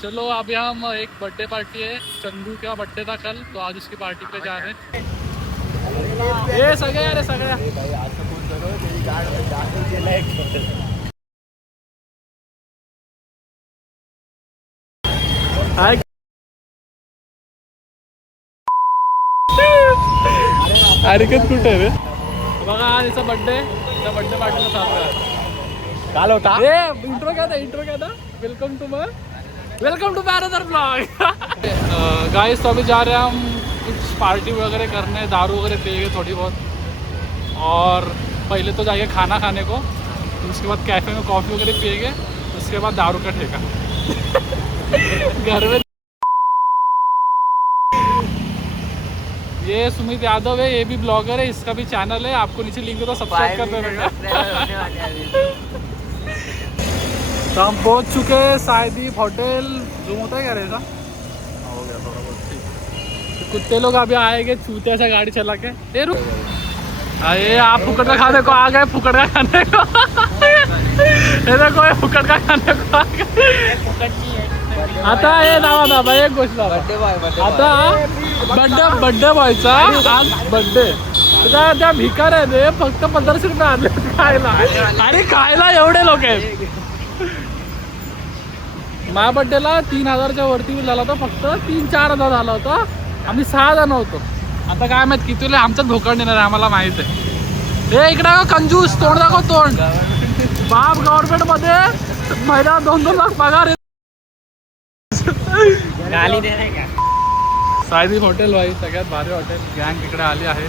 चलो अभी हम एक बर्थडे पार्टी है, चंदू का बर्थडे था कल, तो आज उसकी पार्टी पे जा रहे हैं। ये सगळे अरे सगळ्या हरकत कुठे रे बघा, आज याचा बर्थडे पार्टीला चालू आहे. काल होता इंट्रो क्या था वेलकम टू बैरदर ब्लॉग. गाइस तो अभी जा रहे हैं हम कुछ पार्टी वगैरह करने, दारू वगैरह पिएंगे थोड़ी बहुत, और पहले तो जाएंगे खाना खाने को, उसके बाद कैफ़े में कॉफ़ी वगैरह पिएंगे, उसके बाद दारू का ठेका. घर में ये सुमित यादव है, ये भी ब्लॉगर है, इसका भी चैनल है, आपको नीचे लिंक तो सब्सक्राइब कर देना. तो हम पहुंच चुके हैं साहिदीप होटल. जूम होता है क्या रहेगा? हो गया थोड़ा बहुत ठीक. तो कुत्ते लोग अभी आएंगे चूते ऐसा गाड़ी चला के. अरे आप फुकट का खाने को आ गए, फुकट का खाने को. देखो फुकट का खाने को आ गए. आता हे नावा दाबा एक गोष्ट आता बर्थडे बॉयचा आज बर्थडे. त्या भिकार आहे ते फक्त 1500 रुपये आले खायला. अरे खायला एवढे लोक आहेत. माझ्या बड्डेला 3000च्या वरती झाला होता, फक्त 3-4 हजार झाला होता. आम्ही 6 जण होतो. आता काय माहित किती आमच्यात भोकड देणार आहे, आम्हाला माहित आहे. हे इकडे कंजूस तोंड दाखव तोंड. बाप गव्हर्नमेंट मध्ये महिना 2-2 लाख पगार. गाली दे नाही का? साहिदीप हॉटेल भाई सगळ्यात भारी हॉटेल. गँग इकडे आली आहे.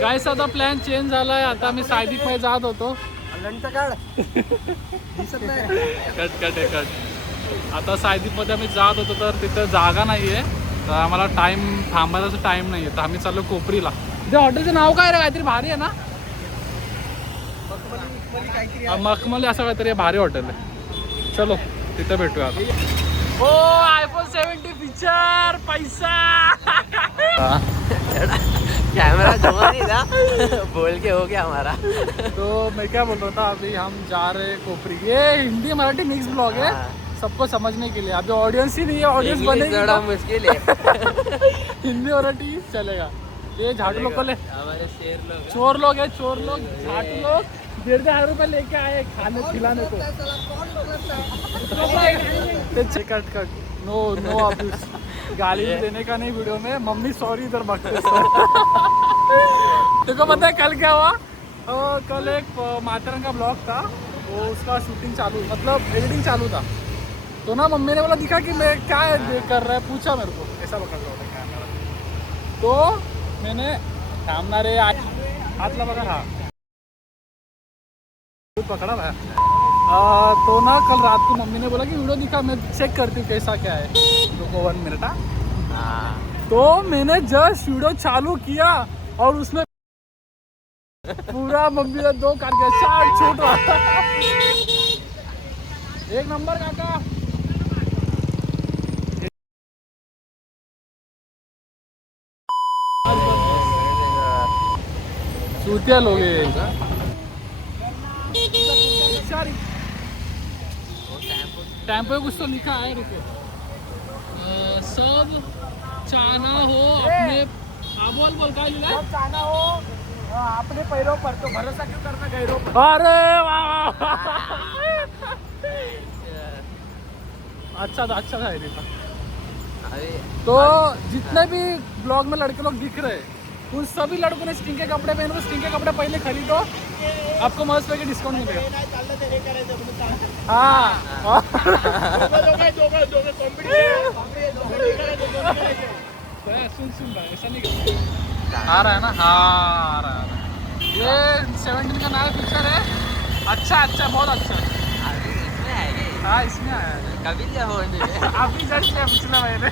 गाइस आता प्लॅन चेंज झाला आहे. आता आम्ही साहिदीप मध्ये जात होतो. दिसत नाही. कट. आता साहिदीपमध्ये आम्ही जात होतो, तर तिथं जागा नाही आहे, तर आम्हाला थांबायचा टाईम नाही आहे, तर आम्ही चाललो कोपरीला. त्या हॉटेलचं नाव काय रे? काहीतरी भारी आहे ना, मखमली असं काहीतरी भारी हॉटेल आहे. चलो तिथं भेटूया आता. हो iPhone 17 फीचर पैसा. कैमरा जमा नहीं था. बोल के हो गया हमारा. तो मैं क्या बोल रहा था, अभी हम जा रहे कोपरी. ये हिंदी मराठी मिक्स ब्लॉग है, सबको समझने के लिए. अभी ऑडियंस ही नहीं है, ऑडियंस बनेगी थोड़ा मुश्किल है. हिंदी मराठी चलेगा. ये झाटू लोग हमारे शेर लोग चोर लोग है, चोर लोग झाटू लोग 1,500 रुपये लेके आए खाने खिलाने को. Cut no abuse. गाली देने का नहीं वीडियो में. मम्मी सॉरी इधर बकते. देखो पता है कल क्या हुआ? कल एक माथेरन का ब्लॉग था, वो उसका शूटिंग चालू, मतलब एडिटिंग चालू था. तो ना मम्मी ने बोला दिखा कि मैं क्या कर रहा है, पूछा मेरे को, ऐसा पकड़ रहा था कैमरा. तो मैंने थांबना रे हाथला बघा हा पकड़ा भाई. तो ना कल रात को मम्मी ने बोला कि वीडियो दिखा, मैं चेक करती हूँ कैसा क्या है. रुको 1 मिनट. तो मैंने जस्ट वीडियो चालू किया और उसमें पूरा मम्मी ने 2 काट के शार्ट छूट रहा. एक नंबर काका. चूतिया लोग टेम्पो में कुछ तो लिखा है. रुको सब चाहना हो अपने. बोल काय लिहिलं? सब चाहना हो अपने पैरों पर, तो भरोसा क्यों करना गैरों पर. अरे वाह. अच्छा था ये. तो जितने भी ब्लॉग में लड़के लोग दिख रहे हैं, उन सभी लड़कों ने स्टिंग के कपड़े पहने हुए. स्टिंग के कपड़े पहले खरीदो, आपको मस्त पैके डिस्काउंट मिलेगा. हाँ सुन भाई, ऐसा नहीं आ रहा है ना. हाँ आ रहा है. ये 17 का नया पिक्चर है. अच्छा बहुत अच्छा. इसमें आएगा. हाँ इसमें आया है. कभी अभी जस्ट पिछले महीने.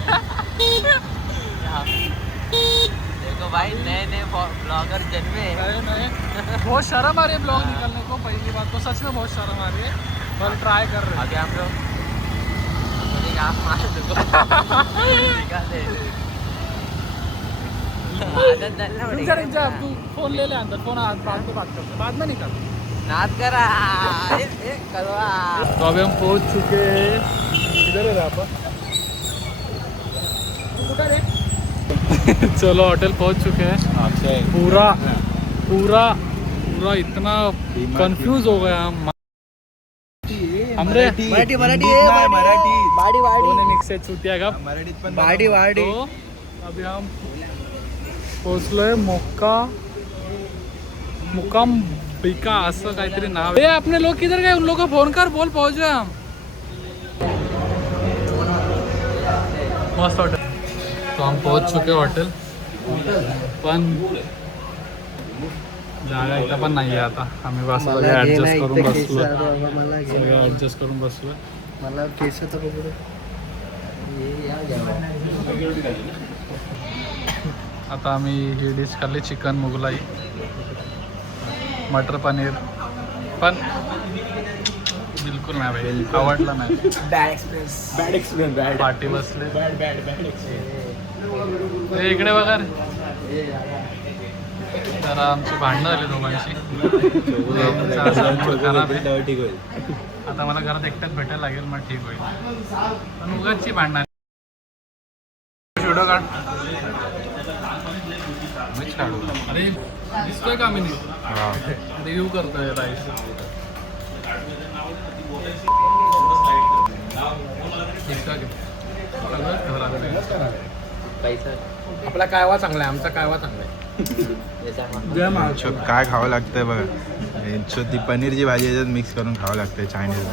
देखो भाई नए ब्लॉगर जन्मे. बहुत शर्म आ रही है ब्लॉग निकलने को. पहली बात तो सच में बहुत शर्म आ रही है, पर ट्राई कर रहे हैं. अभी हम लोग आप मार दो. आदत डालना पड़ेगा. तू फोन ले अंदर. फोन बात करते बाद में निकल. नाद करा. करवा. तो अभी हम पहुंच चुके हैं. इधर है आप. चलो होटल पहुंच चुके हैं. पूरा पूरा पूरा इतना कंफ्यूज हो गया हम. हमरे मराठी वाडी दोन्ही मिक्स आहे चुतिया का. वाडी तो अभी हम पोहोचलोय मुक्काम बिका असं काहीतरी नाव आहे. अपने लोग किधर गए? उन लोग को फोन कर, बोल पहुंच गए हम. मस्त होटल. तो हम पहुंच चुके होटल, पण जागा इथं पण नाही आहे आता. आम्ही बस ॲडजस्ट करून बसलो, सगळं ॲडजस्ट करून बसलो. मला केस तर बघू. आता आम्ही ही डिश खाल्ली, चिकन मुगलाई, मटर पनीर, पण बिलकुल नाही भाई, आवडलं नाही. Bad experience. पाठी बसले. ते इकडे बघा रे. तर आमची भांडणं झाली दोघांची. खराब आहे. आता मला घरात एकट्याच भेटायला लागेल, मग ठीक होईल. पण उगाचची भांडणं. व्हिडिओ काढ. मीच काढू. अरे दिसतोय का मी? रिव्ह्यू करतोय राईस. आपला कायवा चांगला आहे, आमचा कायवा चांगला आहे. काय खावं लागतंय बघा. ती पनीरची भाजी याच्यात मिक्स करून खावं लागतंय चायनीज.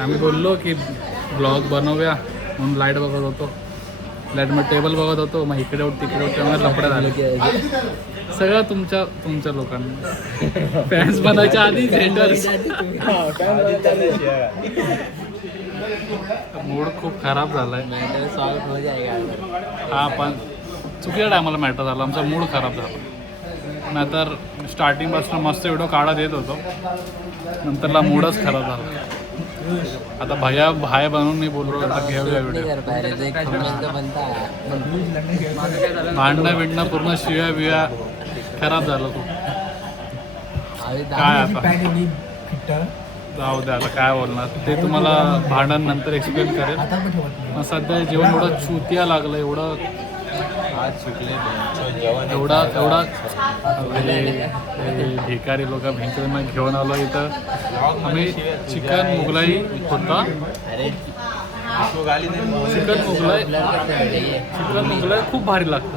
आम्ही बोललो की ब्लॉग बनवूया म्हणून लाईट बघत होतो. लाईटमध्ये टेबल बघत होतो, मग इकडे उठ तिकडे उठ, त्यामुळे लफडं झालं. सगळं तुमच्या लोकांना. फॅन्स बनायच्या आधी हेटर्स. मूड खूप खराब झालाय. हा पण चुकीच्या टायमाला मॅटर झाला, आमचा मूड खराब झाला. नाहीतर स्टार्टिंगपासून मस्त व्हिडिओ काढत येत होतो, नंतरला मूडच खराब झाला. आता भैया भाय बनवून मी बोललो आता घेऊया व्हिडिओ. भांडणं बिडणं पूर्ण शिव्या बिव्या खराब झालं खूप. काय आता जाऊ द्या, आता काय बोलणार ते तुम्हाला भांडण नंतर एक्सप्लेन करेल. मग सध्या जेवण एवढं चुतिया लागलं, एवढं भिकारी लोक भेंचर घेऊन आलो इथं. आम्ही चिकन मुगलाई होता. चिकन मुगलाई खूप भारी लागतं,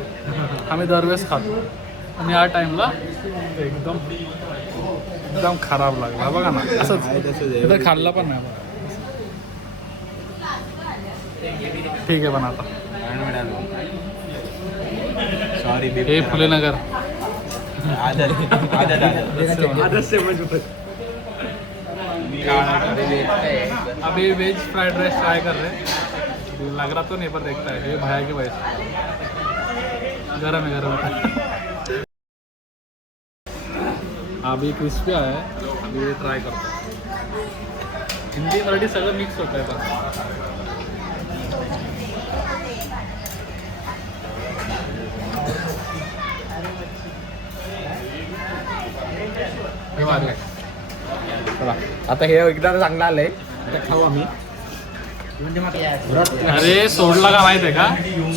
आम्ही दरवेळेस खातो. आणि या टाईमला एकदम खराब लागला बघा ना. असंच इथं खाल्लं पण नाही बघा. ठीक आहे पण आता सॉरी हे फुलेनगर अभी वेज फ्राइड राइस ट्राई कर रहे हैं. लग रहा तो नहीं पर देखता है. ये भैया के भाई गरम है. अभी क्रिस्पी आहे. अभी ट्राय करतो. हिंदी मराठी सगळं मिक्स होत आहे आता. आता हे एकदा चांगलं आलंय, आता खाऊ आम्ही. अरे सोडला का माहिती आहे का?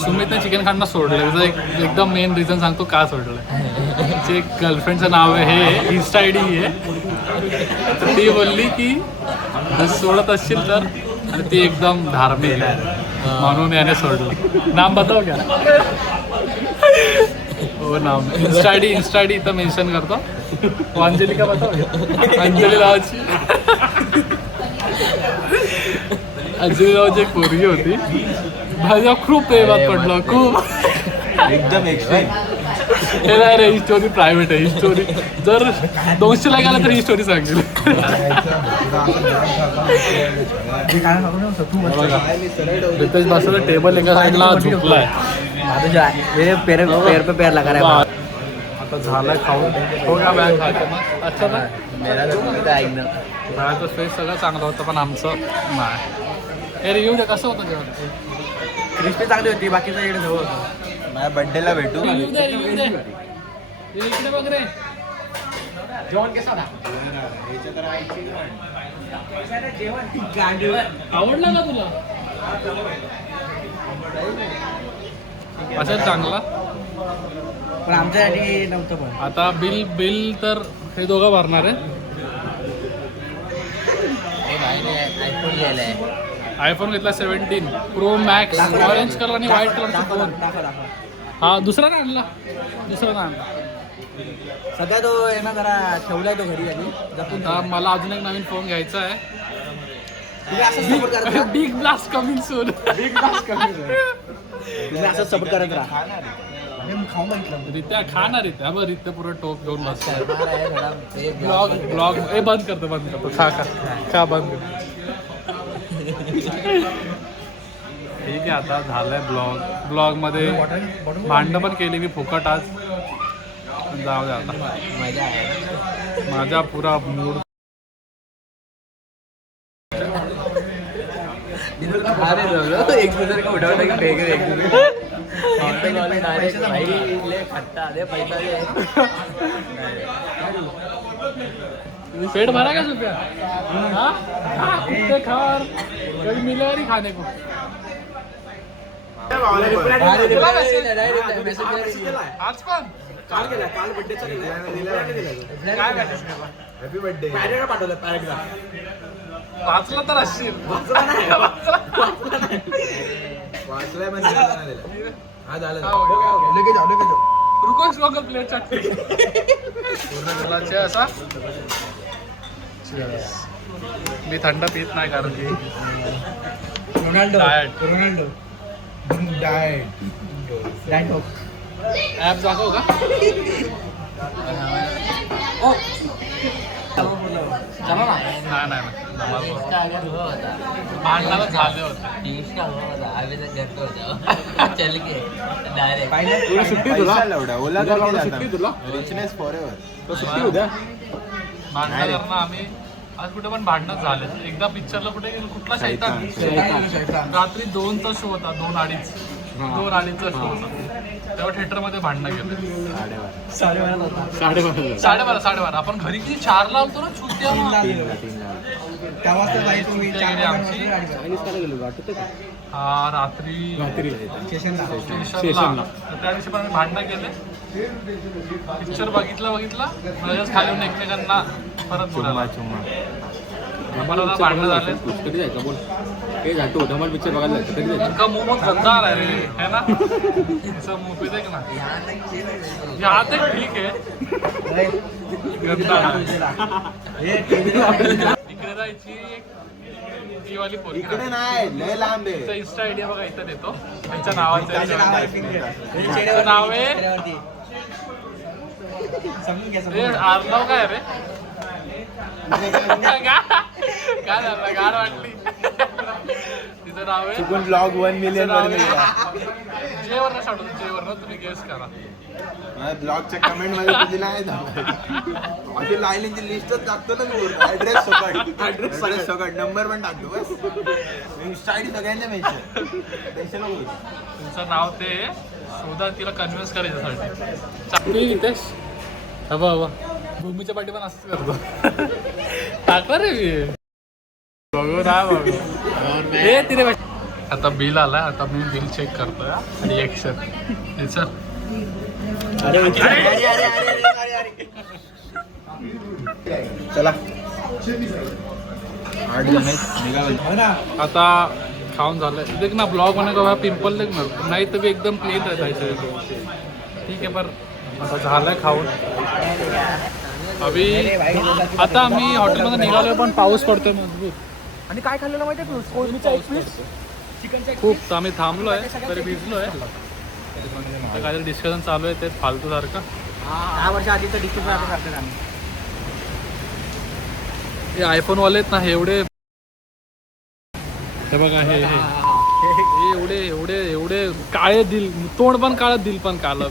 सुमितने चिकन खाणं सोडलं. त्याचं एकदम मेन रिझन सांगतो का सोडलं. जे गर्लफ्रेंडचं नाव आहे हे इन्स्टा आय डी आहे. तर ती बोलली की जर सोडत असशील तर, आणि ती एकदम धार्मिक आहे म्हणून याने सोडलं. नाम बताओ क्या? हो नाम इंस्टा आय डी इथं मेन्शन करतो. अंजली का बताओ? अंजली नावाची एक पोरगी होती. माझ्या खूप प्रेमात पडलं, खूप एकदम एक्स्ट्रीम. हे नाही रे, ही स्टोरी प्रायव्हेट आहे. ही स्टोरी जर 200 ला गेला तर ही स्टोरी सांगेल. रितेश बसला टेबल एका साईडला झोपलाय. पेर लगा रहा है. आता झालाय खाऊन. हो का बॅग खायचं मग? अच्छा ना, बाळाचं फेस सगळं चांगलं होतं पण आमचं नाही. हे रिव्ह्यू दे, कसं होतं जेवण? क्रिस्पी चांगली होती, बाकीचं इकडे जवळ होतं. माझ्या बर्थडेला भेटू. रिव्ह्यू दे. इकडे बघ रे. जेवण कसं आवडला का तुला असेल चांगला. पण आमच्यासाठी नव्हतं पण. आता बिल तर हे दोघं भरणार आहे. आयफोन घ्यायलाय. आयफोन घेतला 17 प्रो मॅक्स ऑरेंज कलर आणि व्हाईट कलरचा फोन. हा दुसरा ना आणला. सध्या तो आहे ना जरा ठेवलाय तो घरी आणि जपून. आता मला अजून एक नवीन फोन घ्यायचा आहे. तुम्ही असं सपोर्ट करत राहा. Big blast coming soon. तुम्ही असं सपोर्ट करत राहा. खाऊन बघितलं रित्या खा ना रित्या बरं रित्या पुरं टोप घेऊन बसतो. ब्लॉग ए बंद करतो खा बंद करतो. ठीक आहे आता झालंय ब्लॉग मध्ये भांडणं पण केली मी फुकट आज. जाऊ दे आता. मजा आहे. माझा पुरा मूड एक दुसरे को उठा उठा के फेंक रहे एक दूसरे. पेट भरा क्या सुप्या? हाँ? कुत्ते खा और कभी मिलेगा नहीं खाने को. आज पण काल केला काल बर्थडेचा हॅपी बर्थडे पाठवलं पॅरेग्राफ. वाचला तर असशील. वाचलाय म्हणजे हा झालं. रुको इसको प्लेट चाटते पूर्ण गुलाचे असा. मी थंड पित नाही कारण की Ronaldo diet. Ronaldo diet app दाखव का? चला ना. नाही भांडणाला झाले होते. सुट्टी तुला ओला सुट्टी तुला रिचनेस फॉरएव्हर सुट्टी उद्या. भांडणं करणं आम्ही आज कुठे पण भांडणं झाले. एकदा पिक्चरला कुठे गेलो कुठला शैतान रात्री 2चा शो होता. 2:30चा शो होता. तेव्हा थिएटरमध्ये भांडणं केलं. 12:30 आपण घरी किती 4ला आलतो ना छुट्ट्या. हा रात्री स्टेशनला. तर त्या दिवशी पण आम्ही भांडणं केले. पिक्चर बघितला लगेच खाली येऊन एकमेकांना परत बोलायला. आम्हाला भांडणं झाले. कधी जायचं बोल. ते जातो धमाल पिक्चर बघायला जायचं. कधी जायचं. इनका मुंह बहुत गंदा आ रहा है रे है ना. इनका मुंह पे देख ना. यहाँ तक ठीक है. गंदा इकडे जायची एक ती वाली पोरगी इकडे नाही लय लांब आहे. इंस्टा आयडिया बघा इथं देतो. त्यांच्या नावाचं नाव आहे आर्नव काय रे. काय झालं गाड वाटली. तिचं नाव आहे चुकून ब्लॉग 1 मिलियन वर जेवरनं साठवतो. जेवरनं तुम्ही गेस करा. ब्लॉगच्या कमेंट मध्ये तुझी नाही अशी लाईनीची लिस्टच टाकतो ना. ऍड्रेस सगळं नंबर पण टाकतो बस. इंस्टा आयडी सगळ्यांना मेन्शन नको. तुमचं नाव ते शोधा. तिला कन्व्हिन्स करायच्यासाठी. नितेश हवा भूमीच्या पाठी पण असंच करतो. टाकणार रे मी बघू ना बघू. हे तिने आता बिल आलाय. आता मी बिल चेक करतोय. Reaction sir. चला 8 जण निघाला. आता खाऊन झालंय. देख ना ब्लॉग बनाने का पिंपल देख ना. नाही तर एकदम प्लेन राहायचं. ठीक आहे पर आता झालंय खाऊन. अभि आता आम्ही हॉटेलमध्ये निघालोय पण पाऊस पडतोय मजबूत. आणि काय खाल्लेलं माहिती आहे तू. कोळमीचा एक पीस चिकनचा एक खूप आम्ही थांबलोय तरी भिजलोय. काहीतरी डिस्कशन चालू आहे ते फालतू सारखं. 10 वर्ष आधीचं डिस्कशन आता करतात आम्ही. हे आयफोन वाले आहेत ना हे एवढे. हे बघा हे एवढे काळे दिल. तोंड पण काळं दिल पण काळं.